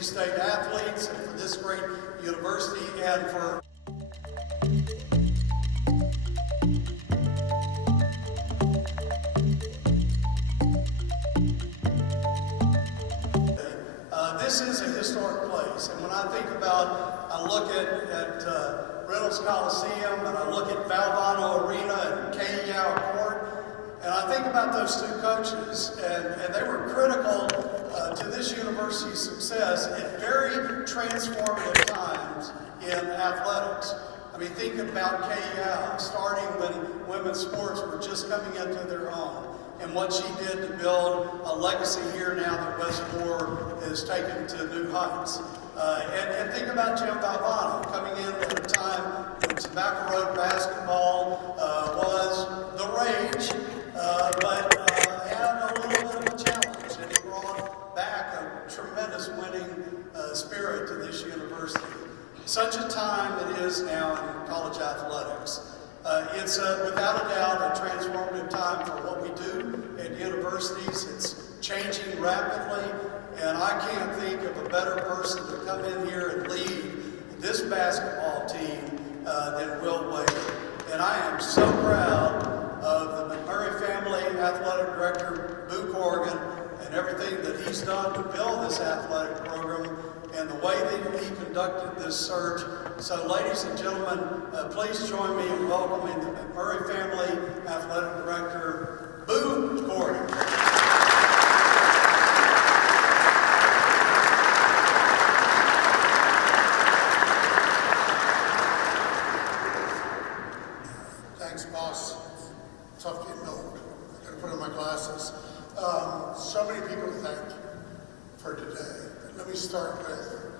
State athletes and for this great university and for this is a historic place, and when I think about, I look at Reynolds Coliseum, and I look at Valvano Arena and Kayao Court, and I think about those two coaches, and they were critical to this university's success at very transformative times in athletics. I mean, think about Kayao, starting when women's sports were just coming into their own, and what she did to build a legacy here now that Westmore is taken to new heights. And think about Jim Valvano coming in at a time when Tobacco Road basketball was the rage, but had a little bit of a challenge, and he brought back a tremendous winning spirit to this university. Such a time it is now in college athletics. It's without a doubt a transformative time for what we do at universities. It's changing rapidly, and I can't think of a better person to come in here and lead this basketball team than Will Wade. And I am so proud of the McMurray family, athletic director, Boo Corrigan, and everything that he's done to build this athletic program and the way that he conducted this search. So ladies and gentlemen, please join me in welcoming the McMurray family, athletic director, Boo Corrigan. Thanks, boss. Tough getting of my glasses. So many people to thank for today. Let me start with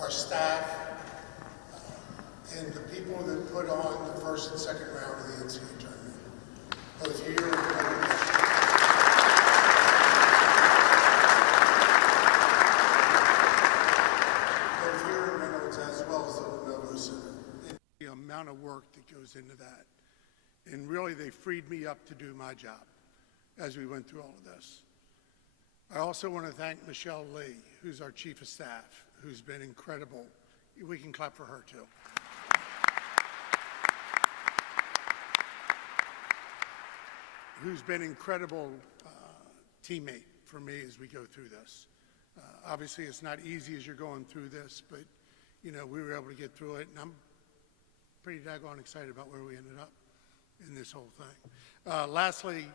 our staff and the people that put on the first and second round of the NCAA Tournament. Both here and Reynolds, as well as the Lenovo Center. The amount of work that goes into that. And really, they freed me up to do my job as we went through all of this. I also want to thank Michelle Lee, who's our Chief of Staff, who's been incredible. We can clap for her, too. Who's been an incredible teammate for me as we go through this. Obviously, it's not easy as you're going through this, but, you know, we were able to get through it, and I'm pretty daggone excited about where we ended up in this whole thing. Lastly,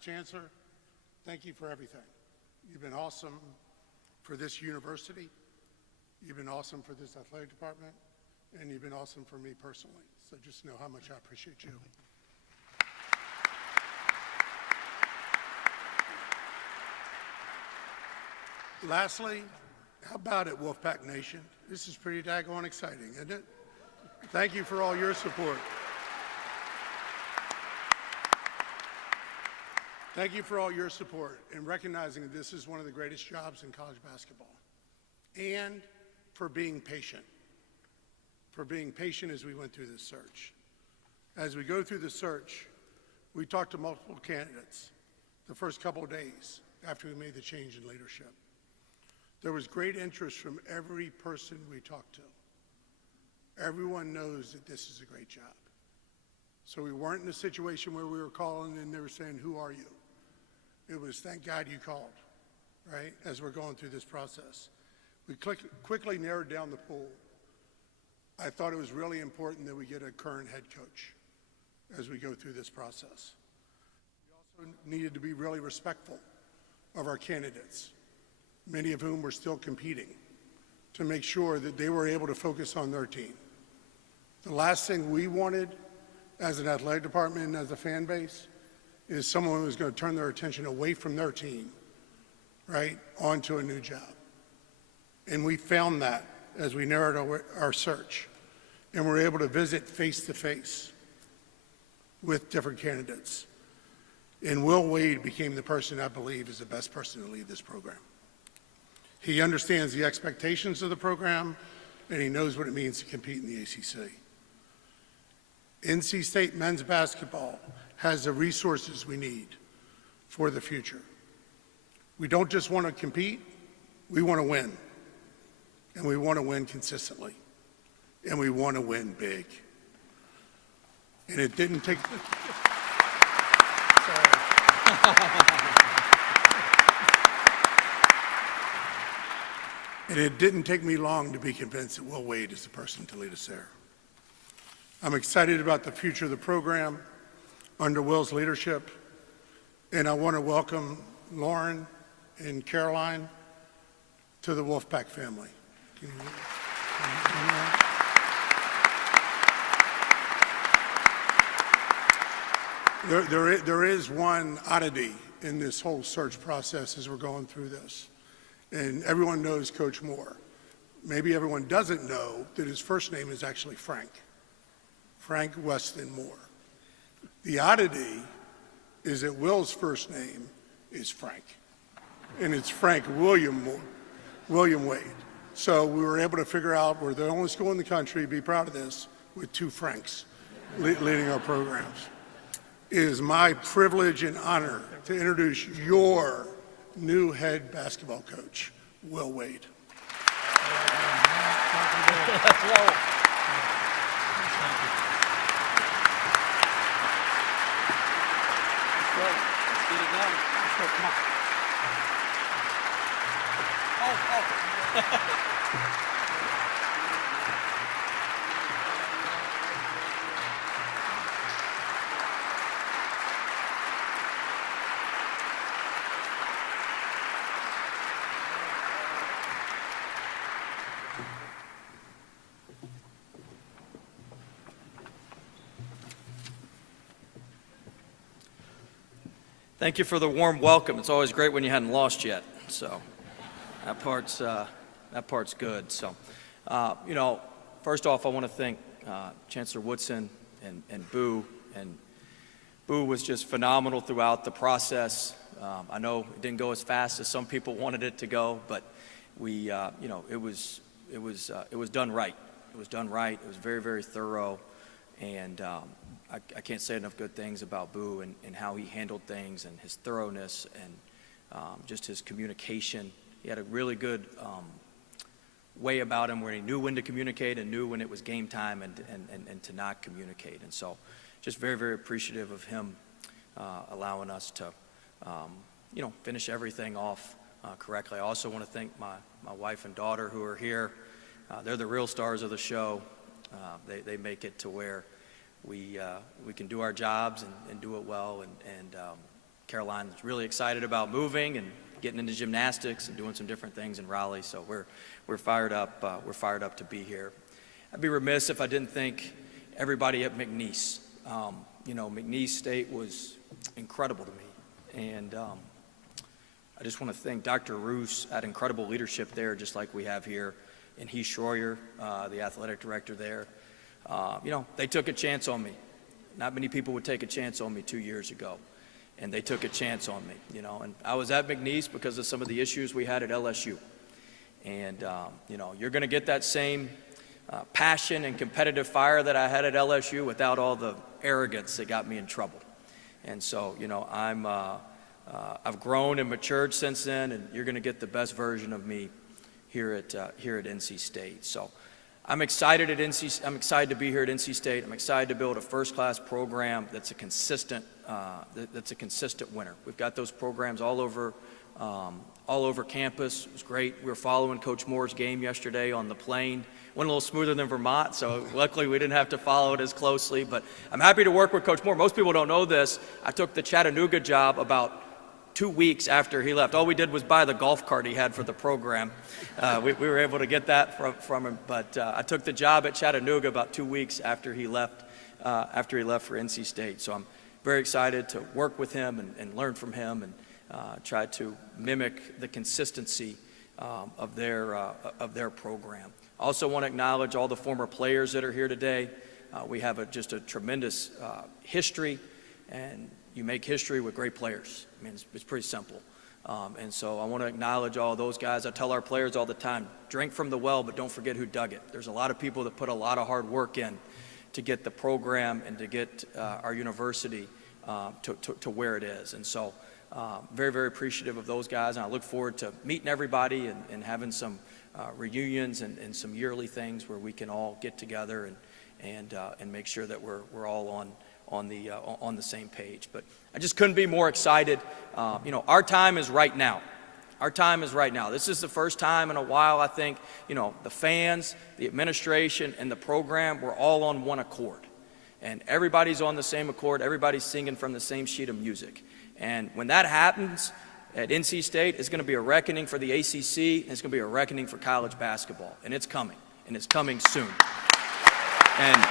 Chancellor, thank you for everything. You've been awesome for this university. You've been awesome for this athletic department, and you've been awesome for me personally. So just know how much I appreciate you. Lastly, how about it, Wolfpack Nation? This is pretty daggone exciting, isn't it? Thank you for all your support. Thank you for all your support in recognizing that this is one of the greatest jobs in college basketball, and for being patient as we went through this search. As we go through the search, we talked to multiple candidates the first couple of days after we made the change in leadership. There was great interest from every person we talked to. Everyone knows that this is a great job. So we weren't in a situation where we were calling and they were saying, "Who are you?" It was, "Thank God you called," right, as we're going through this process. We quickly narrowed down the pool. I thought it was really important that we get a current head coach as we go through this process. We also needed to be really respectful of our candidates, many of whom were still competing, to make sure that they were able to focus on their team. The last thing we wanted as an athletic department and as a fan base is someone who's going to turn their attention away from their team, right, onto a new job. And we found that as we narrowed our search, and we're able to visit face-to-face with different candidates. And Will Wade became the person I believe is the best person to lead this program. He understands the expectations of the program, and he knows what it means to compete in the ACC. NC State men's basketball has the resources we need for the future. We don't just want to compete, we want to win. And we want to win consistently. And we want to win big. And it didn't take... And it didn't take me long to be convinced that Will Wade is the person to lead us there. I'm excited about the future of the program under Will's leadership, and I want to welcome Lauren and Caroline to the Wolfpack family. There is one oddity in this whole search process as we're going through this. And everyone knows Coach Moore. Maybe everyone doesn't know that his first name is actually Frank Weston Moore. The oddity is that Will's first name is Frank, and it's Frank William Wade. So we were able to figure out we're the only school in the country, be proud of this, with two Franks leading our programs. It is my privilege and honor to introduce your new head basketball coach, Will Wade. Thank you for the warm welcome. It's always great when you hadn't lost yet. So that part's good. So, first off, I want to thank Chancellor Woodson and Boo. And Boo was just phenomenal throughout the process. I know it didn't go as fast as some people wanted it to go, but we, it was done right. It was done right. It was very, very thorough, and I can't say enough good things about Boo and how he handled things and his thoroughness and just his communication. He had a really good way about him where he knew when to communicate and knew when it was game time and to not communicate. And so just very, very appreciative of him allowing us to, finish everything off correctly. I also want to thank my wife and daughter who are here. They're the real stars of the show. They make it to where we can do our jobs and do it well. And Caroline's really excited about moving and getting into gymnastics and doing some different things in Raleigh. So we're fired up. We're fired up to be here. I'd be remiss if I didn't thank everybody at McNeese. McNeese State was incredible to me, and I just want to thank Dr. Roos. Had incredible leadership there, just like we have here, and Heath Schroyer, the athletic director there. They took a chance on me. Not many people would take a chance on me 2 years ago, and they took a chance on me, and I was at McNeese because of some of the issues we had at LSU. And, you're going to get that same passion and competitive fire that I had at LSU without all the arrogance that got me in trouble. And so, I've grown and matured since then, and you're going to get the best version of me here at NC State. So I'm excited I'm excited to be here at NC State. I'm excited to build a first-class program that's a consistent winner. We've got those programs all over campus. It was great. We were following Coach Moore's game yesterday on the plane. Went a little smoother than Vermont, so luckily we didn't have to follow it as closely. But I'm happy to work with Coach Moore. Most people don't know this. I took the Chattanooga job about 2 weeks after he left. All we did was buy the golf cart he had for the program. We were able to get that from him. But I took the job at Chattanooga about 2 weeks after he left for NC State. So I'm very excited to work with him and learn from him and try to mimic the consistency of their program. I also want to acknowledge all the former players that are here today. We have just a tremendous history, and you make history with great players. I mean, it's pretty simple. And so I want to acknowledge all those guys. I tell our players all the time, drink from the well, but don't forget who dug it. There's a lot of people that put a lot of hard work in to get the program and to get our university to where it is. And so very, very appreciative of those guys, and I look forward to meeting everybody and having some reunions and some yearly things where we can all get together and make sure that we're all on the same page. But I just couldn't be more excited. Our time is right now. Our time is right now. This is the first time in a while, I think, the fans, the administration, and the program, we're all on one accord. And everybody's on the same accord. Everybody's singing from the same sheet of music. And when that happens at NC State, it's going to be a reckoning for the ACC, and it's going to be a reckoning for college basketball. And it's coming soon. And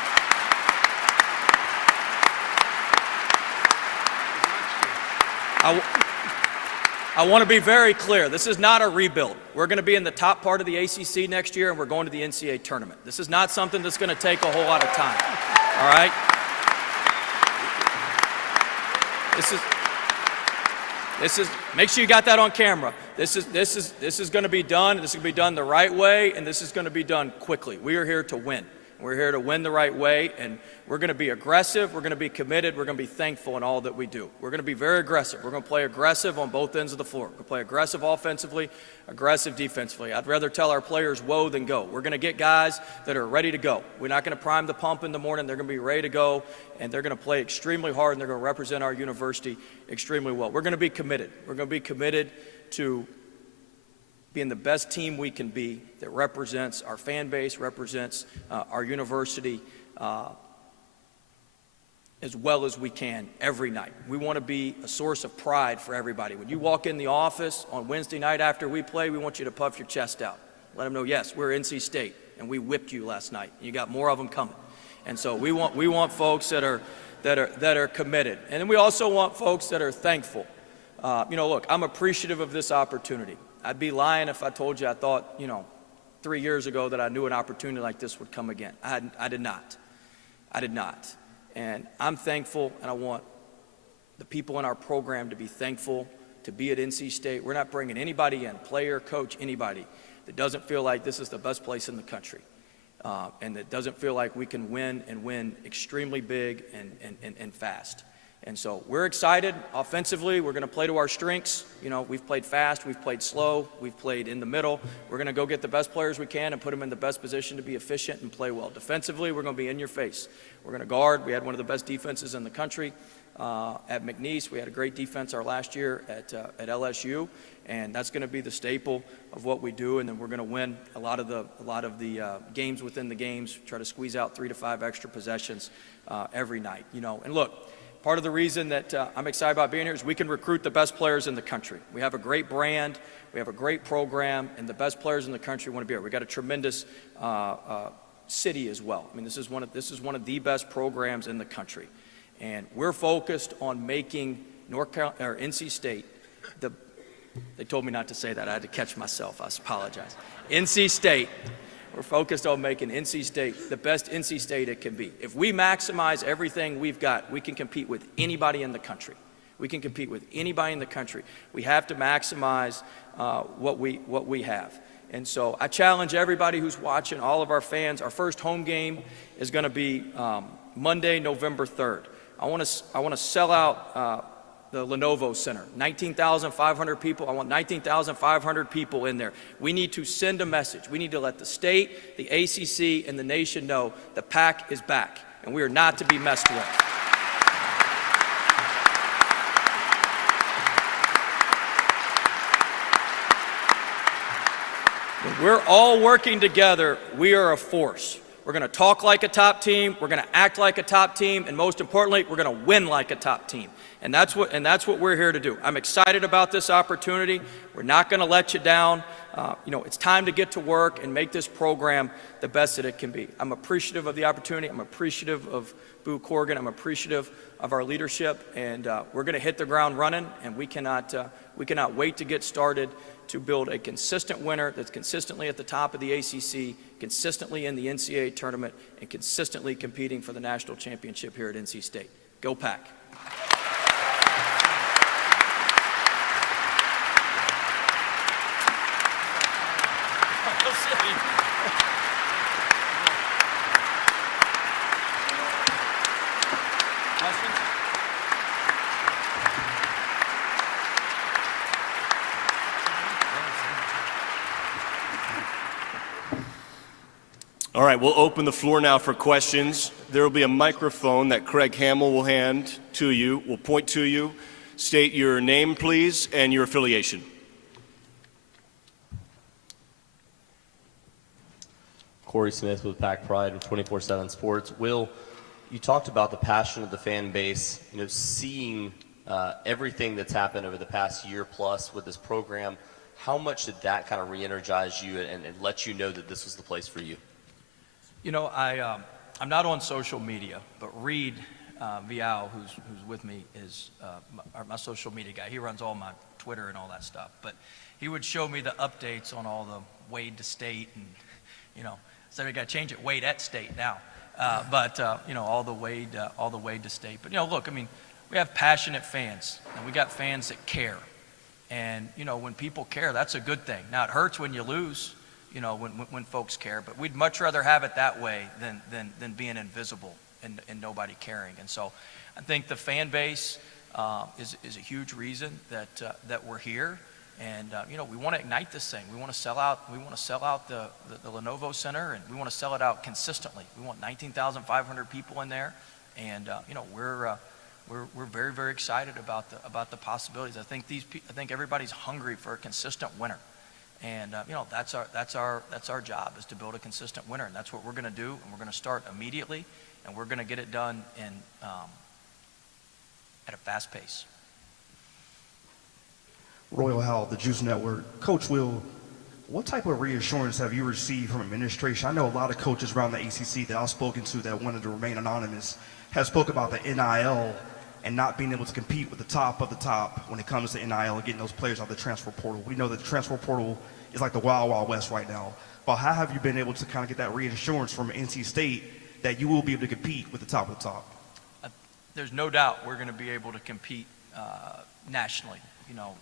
I want to be very clear. This is not a rebuild. We're going to be in the top part of the ACC next year, and we're going to the NCAA Tournament. This is not something that's going to take a whole lot of time. All right? This is. Make sure you got that on camera. This is going to be done. This is going to be done the right way, and this is going to be done quickly. We are here to win. We're here to win the right way, and we're going to be aggressive. We're going to be committed. We're going to be thankful in all that we do. We're going to be very aggressive. We're going to play aggressive on both ends of the floor. We're going to play aggressive offensively, aggressive defensively. I'd rather tell our players whoa than go. We're going to get guys that are ready to go. We're not going to prime the pump in the morning. They're going to be ready to go, and they're going to play extremely hard, and they're going to represent our university extremely well. We're going to be committed. We're going to be committed to being the best team we can be that represents our fan base, represents our university as well as we can every night. We want to be a source of pride for everybody. When you walk in the office on Wednesday night after we play, we want you to puff your chest out. Let them know, yes, we're NC State, and we whipped you last night. You got more of them coming. And so we want folks that are committed. And then we also want folks that are thankful. look, I'm appreciative of this opportunity. I'd be lying if I told you I thought, 3 years ago that I knew an opportunity like this would come again. I did not. I did not. And I'm thankful, and I want the people in our program to be thankful to be at NC State. We're not bringing anybody in, player, coach, anybody, that doesn't feel like this is the best place in the country. And that doesn't feel like we can win and win extremely big and fast. And so we're excited. Offensively, we're going to play to our strengths. We've played fast, we've played slow, we've played in the middle. We're going to go get the best players we can and put them in the best position to be efficient and play well. Defensively, we're going to be in your face. We're going to guard. We had one of the best defenses in the country at McNeese. We had a great defense our last year at LSU, and that's going to be the staple of what we do. And then we're going to win a lot of the games within the games. Try to squeeze out 3 to 5 extra possessions every night. And look. Part of the reason that I'm excited about being here is we can recruit the best players in the country. We have a great brand, we have a great program, and the best players in the country want to be here. We've got a tremendous city as well. I mean, this is one of the best programs in the country. And we're focused on making NC State, they told me not to say that. I had to catch myself. I apologize. NC State. We're focused on making NC State the best NC State it can be. If we maximize everything we've got, we can compete with anybody in the country. We can compete with anybody in the country. We have to maximize what we have. And so I challenge everybody who's watching, all of our fans. Our first home game is going to be Monday, November 3rd. I want to sell out the Lenovo Center. 19,500 people. I want 19,500 people in there. We need to send a message. We need to let the state, the ACC, and the nation know the Pack is back, and we are not to be messed with. When we're all working together, we are a force. We're going to talk like a top team, we're going to act like a top team, and most importantly, we're going to win like a top team. And that's what we're here to do. I'm excited about this opportunity. We're not going to let you down. It's time to get to work and make this program the best that it can be. I'm appreciative of the opportunity. I'm appreciative of Boo Corrigan. I'm appreciative of our leadership, and we're going to hit the ground running, and we cannot wait to get started to build a consistent winner that's consistently at the top of the ACC, consistently in the NCAA Tournament, and consistently competing for the national championship here at NC State. Go Pack. All right, we'll open the floor now for questions. There will be a microphone that Craig Hamill will hand to you. We'll point to you. State your name, please, and your affiliation. Corey Smith with Pack Pride of 24/7 Sports. Will, you talked about the passion of the fan base, seeing everything that's happened over the past year plus with this program. How much did that kind of re-energize you and let you know that this was the place for you? I'm not on social media, but Reed Vial, who's with me, is my social media guy. He runs all my Twitter and all that stuff. But he would show me the updates on all the Wade to State, and so we got to change it, Wade at State now. All the Wade to State. But look, we have passionate fans, and we got fans that care. And when people care, that's a good thing. Now it hurts when you lose. When folks care, but we'd much rather have it that way than being invisible and nobody caring. And so I think the fan base is a huge reason that we're here. And we want to ignite this thing. We want to sell out. We want to sell out the Lenovo Center, and we want to sell it out consistently. We want 19,500 people in there, and we're very, very excited about the possibilities. I think everybody's hungry for a consistent winner. And that's our job, is to build a consistent winner, and that's what we're going to do. And we're going to start immediately, and we're going to get it done at a fast pace. Royal Howell, the Juice Network. Coach Will, what type of reassurance have you received from administration? I know a lot of coaches around the ACC that I've spoken to that wanted to remain anonymous have spoke about the NIL and not being able to compete with the top of the top when it comes to NIL and getting those players out of the transfer portal. We know that the transfer portal is like the wild, wild west right now. But how have you been able to kind of get that reassurance from NC State that you will be able to compete with the top of the top? There's no doubt we're going to be able to compete nationally. You know,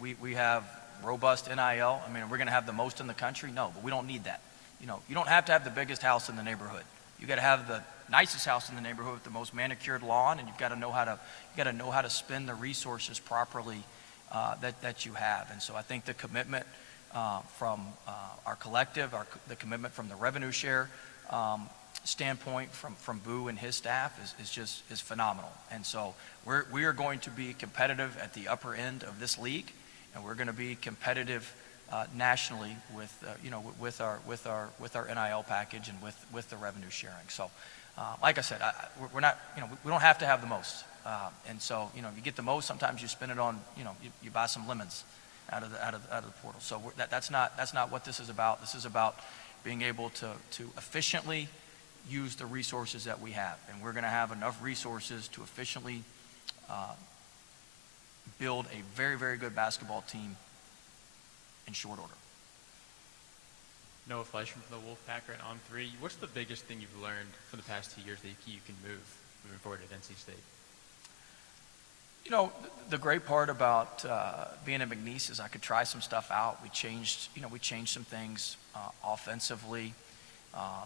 we have robust NIL. I mean, we're going to have the most in the country? No, but we don't need that. You know, you don't have to have the biggest house in the neighborhood. You got to have the nicest house in the neighborhood with the most manicured lawn, and you've got to know how to spend the resources properly that you have. And so I think the commitment from our collective, the commitment from the revenue share standpoint from Boo and his staff is phenomenal. And so we are going to be competitive at the upper end of this league, and we're going to be competitive nationally with our NIL package and with the revenue sharing. So, like I said, we're not, we don't have to have the most. And so, if you get the most, sometimes you spend it on, you buy some lemons out of the portal. So that's not what this is about. This is about being able to efficiently use the resources that we have, and we're going to have enough resources to efficiently build a very, very good basketball team in short order. Noah Fleischman from the Wolfpack right on three. What's the biggest thing you've learned for the past 2 years that you can moving forward at NC State? The great part about being at McNeese is I could try some stuff out. We changed some things offensively. I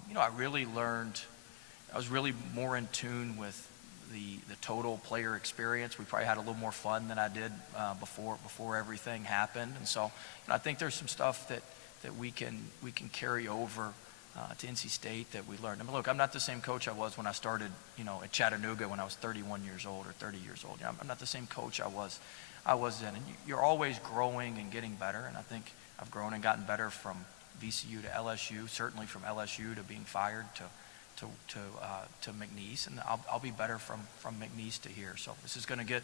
was really more in tune with the total player experience. We probably had a little more fun than I did before everything happened. And so I think there's some stuff that we can carry over to NC State that we learned. I mean, look, I'm not the same coach I was when I started, at Chattanooga when I was 31 years old or 30 years old. I'm not the same coach I was then. And you're always growing and getting better. And I think I've grown and gotten better from VCU to LSU, certainly from LSU to being fired to McNeese, and I'll be better from McNeese to here. So this is going to get,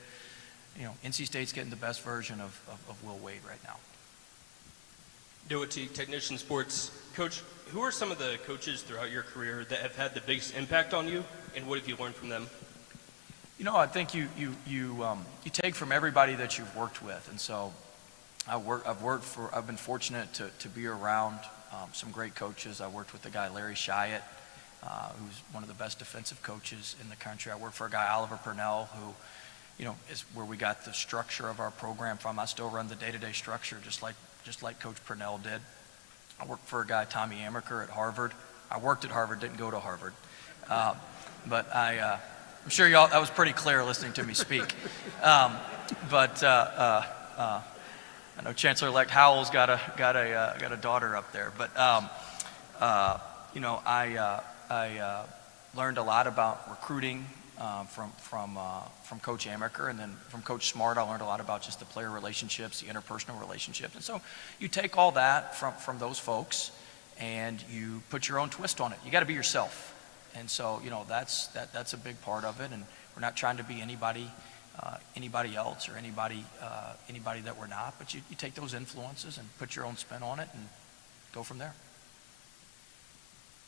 NC State's getting the best version of Will Wade right now. Noah T, Technician Sports. Coach, who are some of the coaches throughout your career that have had the biggest impact on you, and what have you learned from them? I think you take from everybody that you've worked with, and so I've been fortunate to be around some great coaches. I worked with the guy Larry Shyatt, who's one of the best defensive coaches in the country. I worked for a guy Oliver Purnell, who is where we got the structure of our program from. I still run the day-to-day structure just like Coach Purnell did. I worked for a guy Tommy Amaker at Harvard. I worked at Harvard, didn't go to Harvard, but I'm sure y'all, that was pretty clear listening to me speak. I know Chancellor-elect Howell's got a daughter up there, but I learned a lot about recruiting from Coach Amaker, and then from Coach Smart, I learned a lot about just the player relationships, the interpersonal relationships, and so you take all that from those folks, and you put your own twist on it. You got to be yourself, and so that's a big part of it, and we're not trying to be anybody else or anybody that we're not, but you take those influences and put your own spin on it and go from there.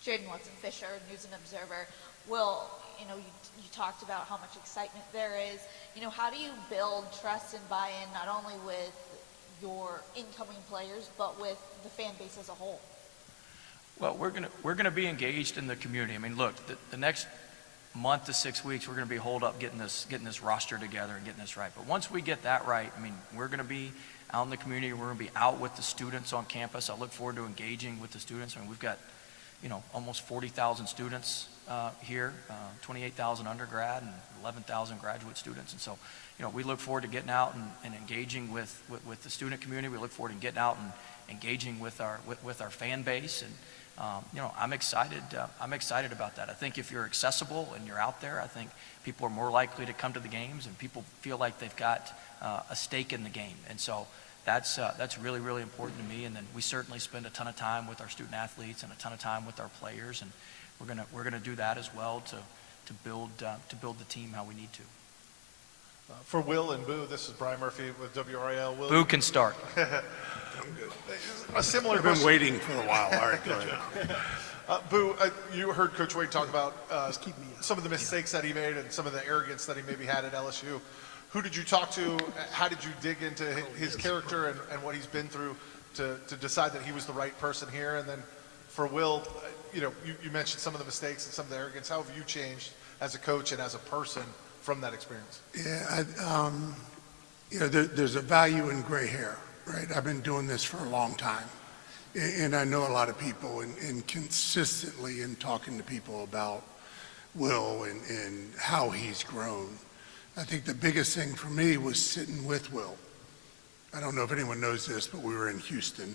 Jaden Watson-Fisher, News and Observer. Will, you talked about how much excitement there is. How do you build trust and buy-in not only with your incoming players, but with the fan base as a whole? Well, we're gonna be engaged in the community. I mean, look, the next month to 6 weeks, we're going to be holed up getting this roster together and getting this right. But once we get that right, I mean, we're going to be out in the community. We're going to be out with the students on campus. I look forward to engaging with the students. I mean, we've got, almost 40,000 students here, 28,000 undergrad and 11,000 graduate students. And so, we look forward to getting out and engaging with the student community. We look forward to getting out and engaging with our fan base. And I'm excited about that. I think if you're accessible and you're out there, I think people are more likely to come to the games, and people feel like they've got a stake in the game. And so that's really, really important to me. And then we certainly spend a ton of time with our student athletes and a ton of time with our players, and we're gonna do that as well to build the team how we need to. For Will and Boo, this is Brian Murphy with WRAL. Will, Boo can start. A similar I've been question. waiting for a while. All right, go ahead. Boo, you heard Coach Wade talk about some of the mistakes that he made and some of the arrogance that he maybe had at LSU. Who did you talk to? How did you dig into his character and what he's been through to decide that he was the right person here? And then for Will, you mentioned some of the mistakes and some of the arrogance. How have you changed as a coach and as a person from that experience? Yeah, there's a value in gray hair, right? I've been doing this for a long time. And I know a lot of people, and consistently in talking to people about Will and how he's grown. I think the biggest thing for me was sitting with Will. I don't know if anyone knows this, but we were in Houston,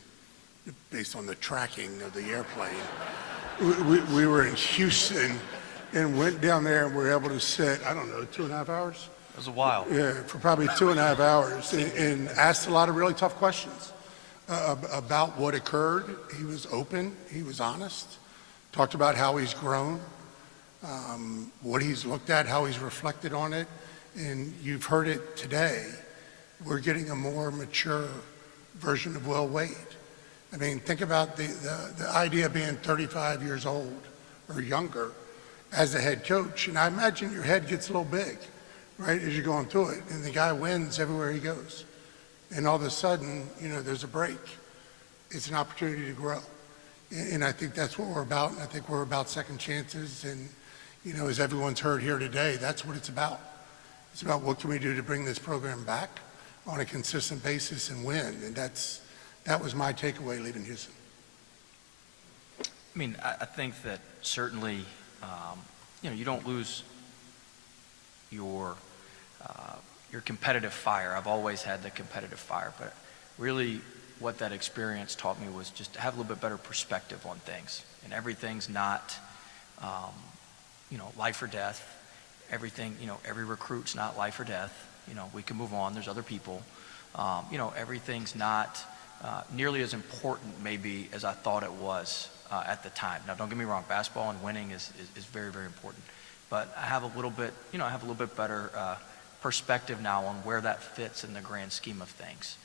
based on the tracking of the airplane. We were in Houston and went down there and were able to sit, I don't know, 2.5 hours? It was a while. Yeah, for probably 2.5 hours, and asked a lot of really tough questions about what occurred. He was open, he was honest, talked about how he's grown, what he's looked at, how he's reflected on it, and you've heard it today. We're getting a more mature version of Will Wade. I mean, think about the idea of being 35 years old or younger as a head coach, and I imagine your head gets a little big, right, as you're going through it, and the guy wins everywhere he goes. And all of a sudden, there's a break. It's an opportunity to grow. And I think that's what we're about, and I think we're about second chances, and, as everyone's heard here today, that's what it's about. It's about what can we do to bring this program back on a consistent basis and win, and that was my takeaway leaving Houston. I mean, I think that certainly, you don't lose your competitive fire. I've always had the competitive fire, but really what that experience taught me was just to have a little bit better perspective on things. And everything's not, life or death. Everything, every recruit's not life or death. We can move on. There's other people. Everything's not nearly as important maybe as I thought it was at the time. Now, don't get me wrong. Basketball and winning is very, very important. But I have a little bit, better perspective now on where that fits in the grand scheme of things.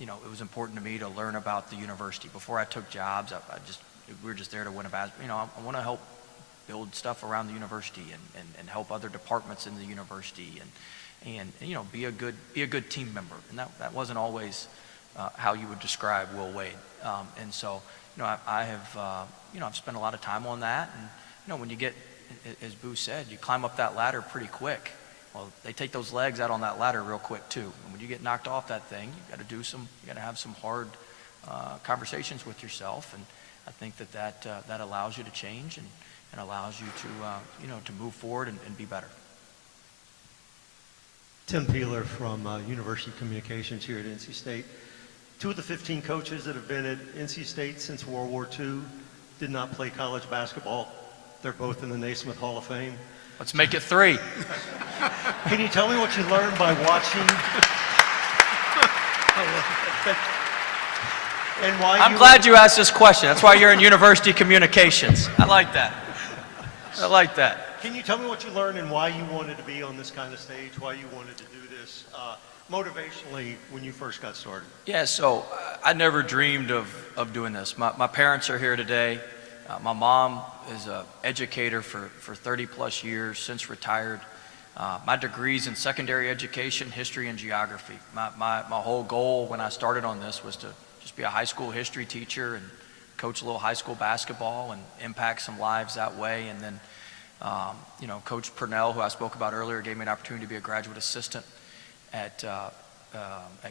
It was important to me to learn about the university. Before I took jobs, we were just there to win a basketball. I want to help build stuff around the university and help other departments in the university and be a good team member. And that wasn't always how you would describe Will Wade. And so, I have, I've spent a lot of time on that. And, when you get, as Boo said, you climb up that ladder pretty quick. Well, they take those legs out on that ladder real quick too. And when you get knocked off that thing, you got to have some hard conversations with yourself. And I think that allows you to change and allows you to move forward and be better. Tim Peeler from University Communications here at NC State. 2 of the 15 coaches that have been at NC State since World War II did not play college basketball. They're both in the Naismith Hall of Fame. Let's make it 3. Can you tell me what you learned by watching? And why I'm glad you asked this question. That's why you're in University Communications. I like that. Can you tell me what you learned and why you wanted to be on this kind of stage, why you wanted to do this motivationally when you first got started? Yeah, so I never dreamed of doing this. My parents are here today. My mom is an educator for 30 plus years, since retired. My degree's in secondary education, history, and geography. My whole goal when I started on this was to just be a high school history teacher and coach a little high school basketball and impact some lives that way. And then, Coach Purnell, who I spoke about earlier, gave me an opportunity to be a graduate assistant at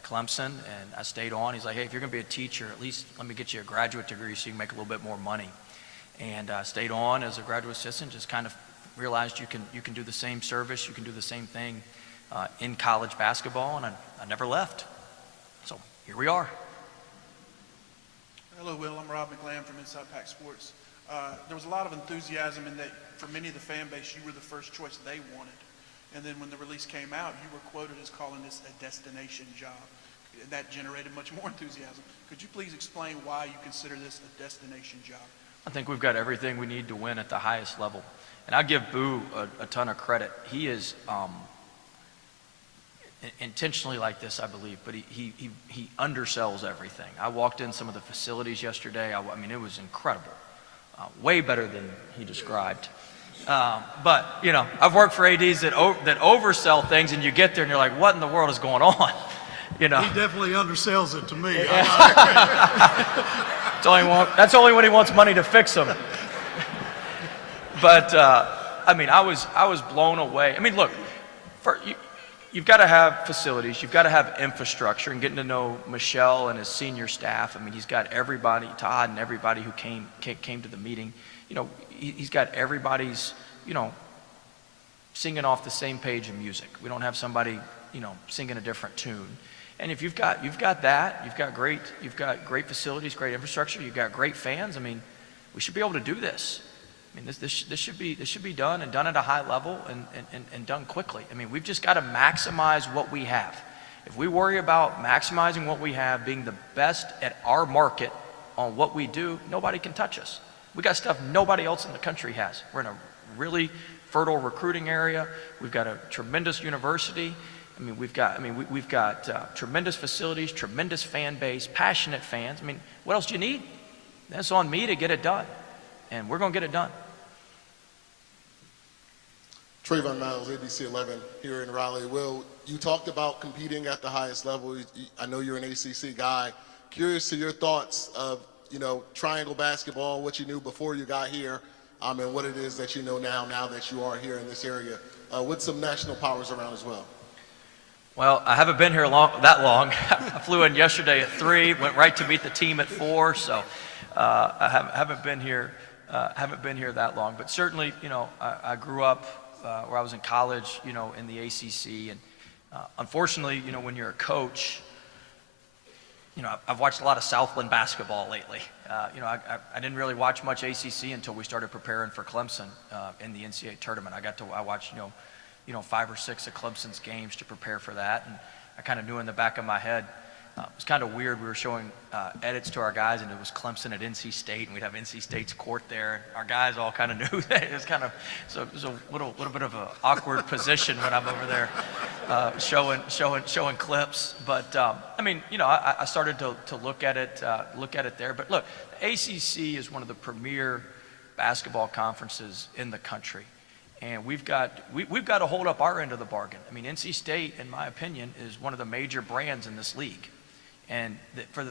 Clemson, and I stayed on. He's like, hey, if you're going to be a teacher, at least let me get you a graduate degree so you can make a little bit more money. And I stayed on as a graduate assistant, just kind of realized you can do the same service, you can do the same thing in college basketball, and I never left. So here we are. Hello, Will. I'm Rob McLam from Inside Pack Sports. There was a lot of enthusiasm in that for many of the fan base, you were the first choice they wanted. And then when the release came out, you were quoted as calling this a destination job. That generated much more enthusiasm. Could you please explain why you consider this a destination job? I think we've got everything we need to win at the highest level. And I give Boo a ton of credit. He is, intentionally like this, I believe, but he undersells everything. I walked in some of the facilities yesterday. I mean, it was incredible. Way better than he described. But, I've worked for ADs that oversell things, and you get there and you're like, what in the world is going on? He definitely undersells it to me. That's only when he wants money to fix them. But, I was blown away. I mean, look, you've got to have facilities, you've got to have infrastructure, and getting to know Michelle and his senior staff. I mean, he's got everybody, Todd and everybody who came to the meeting. He's got everybody's, singing off the same page of music. We don't have somebody, singing a different tune. And if you've got that, you've got great facilities, great infrastructure, you've got great fans. I mean, we should be able to do this. I mean, this should be done and done at a high level and done quickly. I mean, we've just got to maximize what we have. If we worry about maximizing what we have, being the best at our market on what we do, nobody can touch us. We got stuff nobody else in the country has. We're in a really fertile recruiting area. We've got a tremendous university. I mean, we've got tremendous facilities, tremendous fan base, passionate fans. I mean, what else do you need? That's on me to get it done, and we're going to get it done. Trayvon Miles, ABC 11 here in Raleigh. Will, you talked about competing at the highest level. I know you're an ACC guy. Curious to your thoughts of, triangle basketball, what you knew before you got here, and what it is that you know now that you are here in this area, with some national powers around as well. Well, I haven't been here that long. I flew in yesterday at 3, went right to meet the team at 4, so I haven't been here that long. But certainly, I grew up where I was in college, in the ACC, and unfortunately, when you're a coach, I've watched a lot of Southland basketball lately. I didn't really watch much ACC until we started preparing for Clemson in the NCAA Tournament. I watched 5 or 6 of Clemson's games to prepare for that, and I kind of knew in the back of my head. It was kind of weird. We were showing edits to our guys, and it was Clemson at NC State, and we'd have NC State's court there. And our guys all kind of knew that. It was kind of so it was a little bit of an awkward position when I'm over there showing clips. But I started to look at it there. But look, the ACC is one of the premier basketball conferences in the country. And we've got to hold up our end of the bargain. I mean, NC State, in my opinion, is one of the major brands in this league. And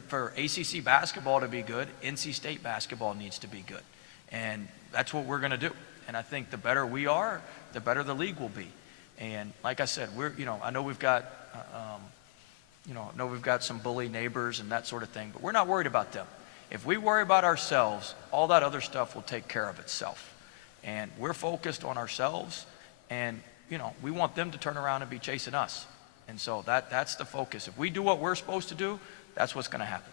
for ACC basketball to be good, NC State basketball needs to be good. And that's what we're going to do. And I think the better we are, the better the league will be. And like I said, I know we've got some bully neighbors and that sort of thing, but we're not worried about them. If we worry about ourselves, all that other stuff will take care of itself. And we're focused on ourselves, and we want them to turn around and be chasing us. And so that's the focus. If we do what we're supposed to do, that's what's going to happen.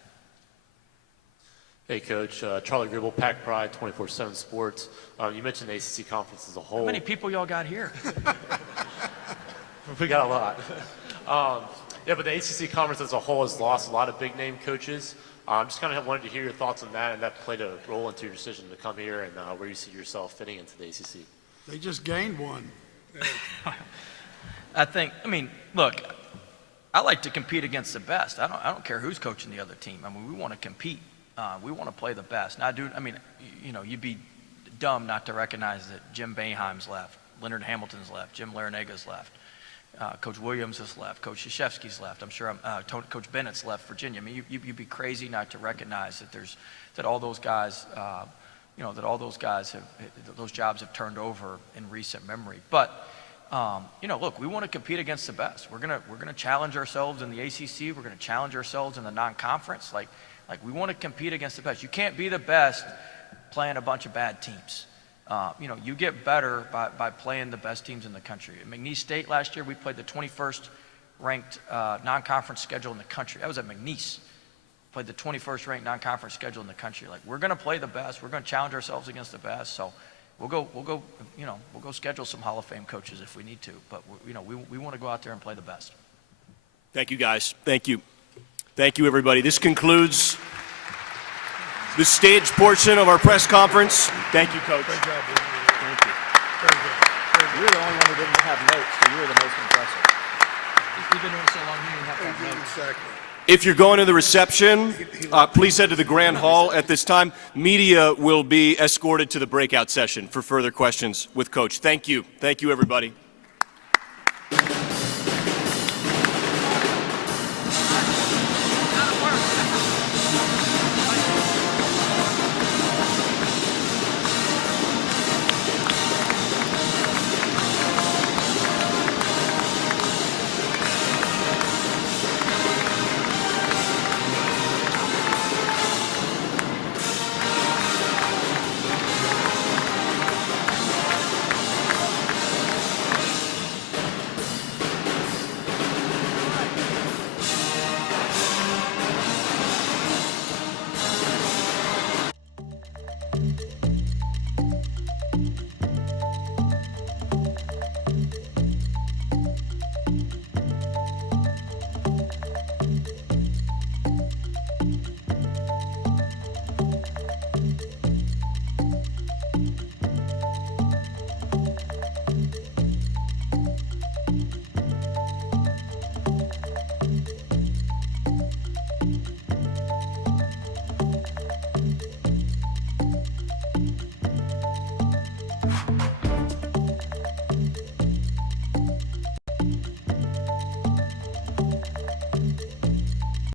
Hey, Coach. Charlie Gribble, Pack Pride, 24/7 Sports. You mentioned the ACC conference as a whole. How many people y'all got here? We got a lot. But the ACC conference as a whole has lost a lot of big-name coaches. Just kind of wanted to hear your thoughts on that, and that played a role into your decision to come here, and where you see yourself fitting into the ACC. They just gained one. Look, I like to compete against the best. I don't care who's coaching the other team. I mean, we want to compete. We want to play the best. Now, you'd be dumb not to recognize that Jim Boeheim's left, Leonard Hamilton's left, Jim Larinaga's left. Coach Williams has left. Coach Krzyzewski's left. I'm sure Coach Bennett's left Virginia. I mean, you'd be crazy not to recognize that all those guys, those jobs have turned over in recent memory. But look, we want to compete against the best. We're gonna challenge ourselves in the ACC. We're gonna challenge ourselves in the non-conference. Like we want to compete against the best. You can't be the best playing a bunch of bad teams. You get better by playing the best teams in the country. At McNeese State last year, we played the 21st ranked non-conference schedule in the country. That was at McNeese. Played the 21st ranked non-conference schedule in the country. Like, we're going to play the best. We're going to challenge ourselves against the best. So we'll go schedule some Hall of Fame coaches if we need to. But we want to go out there and play the best. Thank you, guys. Thank you, everybody. This concludes the stage portion of our press conference. Thank you, Coach. Great job, dude. Thank you. Very good. You were the only one who didn't have notes, so you were the most impressive. You've been doing it so long, you didn't have to have notes. Exactly. If you're going to the reception, please head to the Grand Hall at this time. Media will be escorted to the breakout session for further questions with Coach. Thank you. Thank you, everybody.